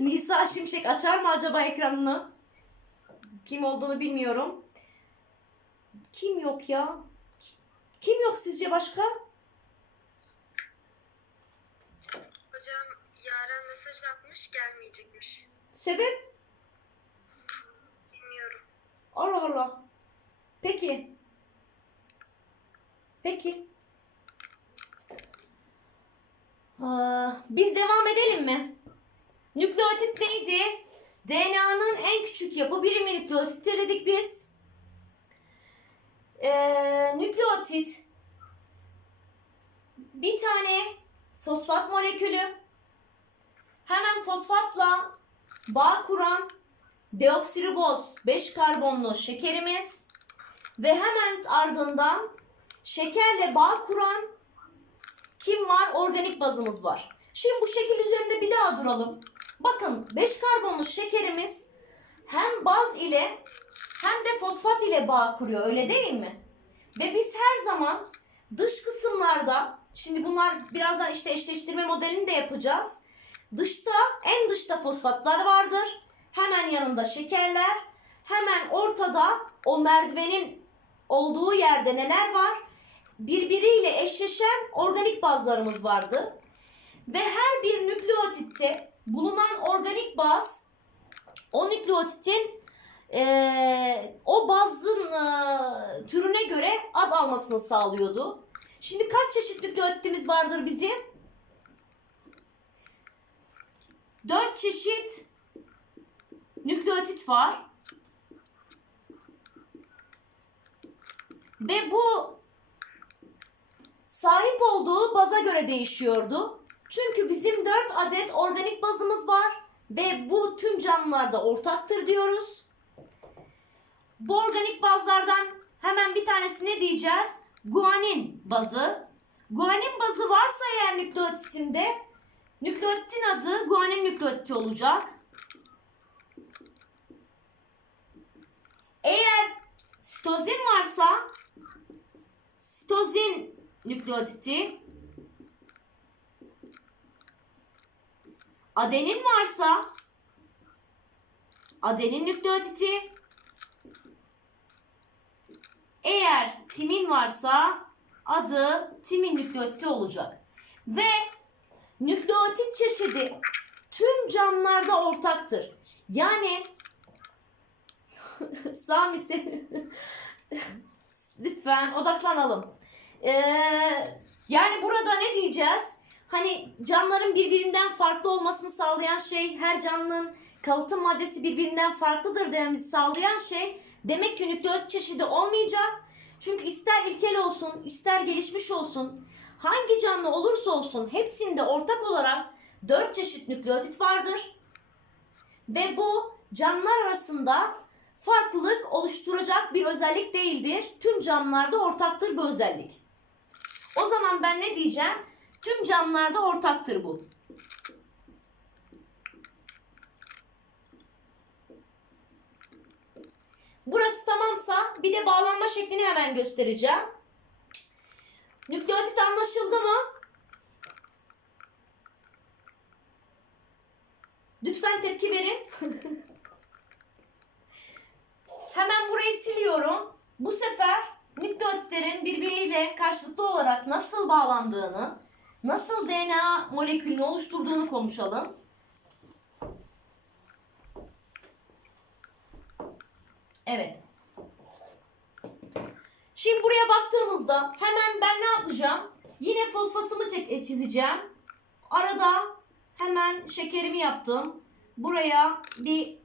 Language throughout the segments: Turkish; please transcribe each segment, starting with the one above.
Nisa Şimşek açar mı acaba ekranını? Kim olduğunu bilmiyorum. Kim yok ya? Kim yok sizce başka? Hocam Yaren mesaj atmış gelmeyecekmiş. Sebep? Bilmiyorum. Allah Allah. Peki. Peki. Aa, biz devam edelim mi? Nükleotit neydi? DNA'nın en küçük yapı birimi nükleotittir dedik biz. Ee, nükleotit bir tane fosfat molekülü hemen fosfatla bağ kuran deoksiriboz 5 karbonlu şekerimiz ve hemen ardından şekerle bağ kuran kim var? Organik bazımız var. Şimdi bu şekil üzerinde bir daha duralım. Bakın 5 karbonlu şekerimiz hem baz ile hem de fosfat ile bağ kuruyor öyle değil mi? Ve biz her zaman dış kısımlarda şimdi bunlar birazdan işte eşleştirme modelini de yapacağız. Dışta en dışta fosfatlar vardır. Hemen yanında şekerler. Hemen ortada o merdivenin olduğu yerde neler var? Birbiriyle eşleşen organik bazlarımız vardı. Ve her bir nükleotitte bulunan organik baz o nükleotitin eee, o bazın eee, türüne göre ad almasını sağlıyordu. Şimdi kaç çeşit nükleotitimiz vardır bizim? Dört çeşit nükleotit var. Ve bu sahip olduğu baza göre değişiyordu. Çünkü bizim 4 adet organik bazımız var ve bu tüm canlılarda ortaktır diyoruz. Bu organik bazlardan hemen bir tanesi ne diyeceğiz? Guanin bazı. Guanin bazı varsa eğer nükleotitinde nükleotitin adı guanin nükleotiti olacak. Eğer sitozin varsa sitozin nükleotiti adenin varsa adenin nükleotiti eğer timin varsa adı timin nükleotiti olacak. Ve nükleotit çeşidi tüm canlılarda ortaktır. Yani Sami sen lütfen odaklanalım. Ee, yani burada ne diyeceğiz? Hani canlıların birbirinden farklı olmasını sağlayan şey her canlının kalıtım maddesi birbirinden farklıdır dememizi sağlayan şey demek ki nükleotit çeşidi olmayacak. Çünkü ister ilkel olsun, ister gelişmiş olsun, hangi canlı olursa olsun hepsinde ortak olarak 4 çeşit nükleotit vardır. Ve bu canlılar arasında farklılık oluşturacak bir özellik değildir. Tüm canlılarda ortaktır bu özellik. O zaman ben ne diyeceğim? Tüm canlılarda ortaktır bu. Burası tamamsa bir de bağlanma şeklini hemen göstereceğim. Nükleotit anlaşıldı mı? Lütfen tepki verin. Hemen burayı siliyorum. Bu sefer nükleotitlerin birbiriyle karşılıklı olarak nasıl bağlandığını, nasıl DNA molekülünü oluşturduğunu konuşalım. Evet. Şimdi buraya baktığımızda hemen ben ne yapacağım? Yine fosfasımı e, çizeceğim. Arada hemen şekerimi yaptım. Buraya bir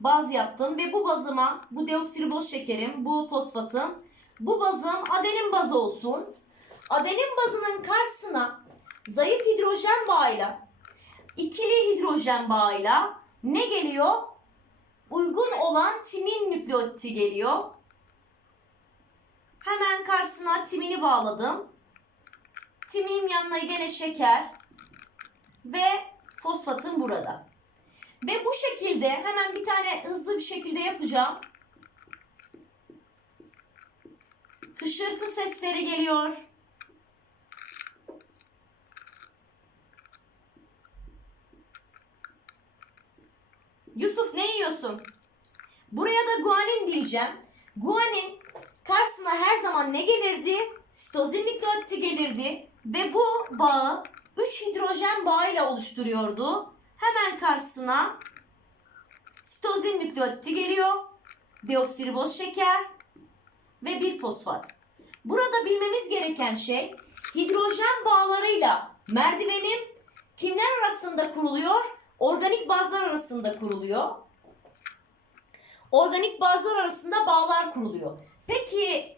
baz yaptım ve bu bazıma bu deoksiriboz şekerim, bu fosfatım, bu bazım adenin bazı olsun. Adenin bazının karşısına zayıf hidrojen bağıyla, ikili hidrojen bağıyla ne geliyor? Uygun olan timin nükleotiti geliyor. Hemen karşısına timini bağladım. Timinin yanına gene şeker ve fosfatım burada. Ve bu şekilde hemen bir tane hızlı bir şekilde yapacağım. Hışırtı sesleri geliyor. Yusuf ne yiyorsun? Buraya da guanin diyeceğim. Guanin karşısına her zaman ne gelirdi? Sitozin nükleotidi gelirdi ve bu bağı 3 hidrojen bağıyla oluşturuyordu. Hemen karşısına sitozin nükleotidi geliyor. Deoksiriboz şeker ve bir fosfat. Burada bilmemiz gereken şey hidrojen bağlarıyla merdivenim kimler arasında kuruluyor? Organik bazlar arasında kuruluyor. Organik bazlar arasında bağlar kuruluyor. Peki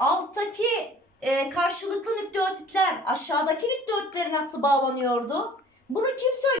alttaki e, karşılıklı nükleotitler aşağıdaki nükleotitlere nasıl bağlanıyordu? Bunu kim söyledi?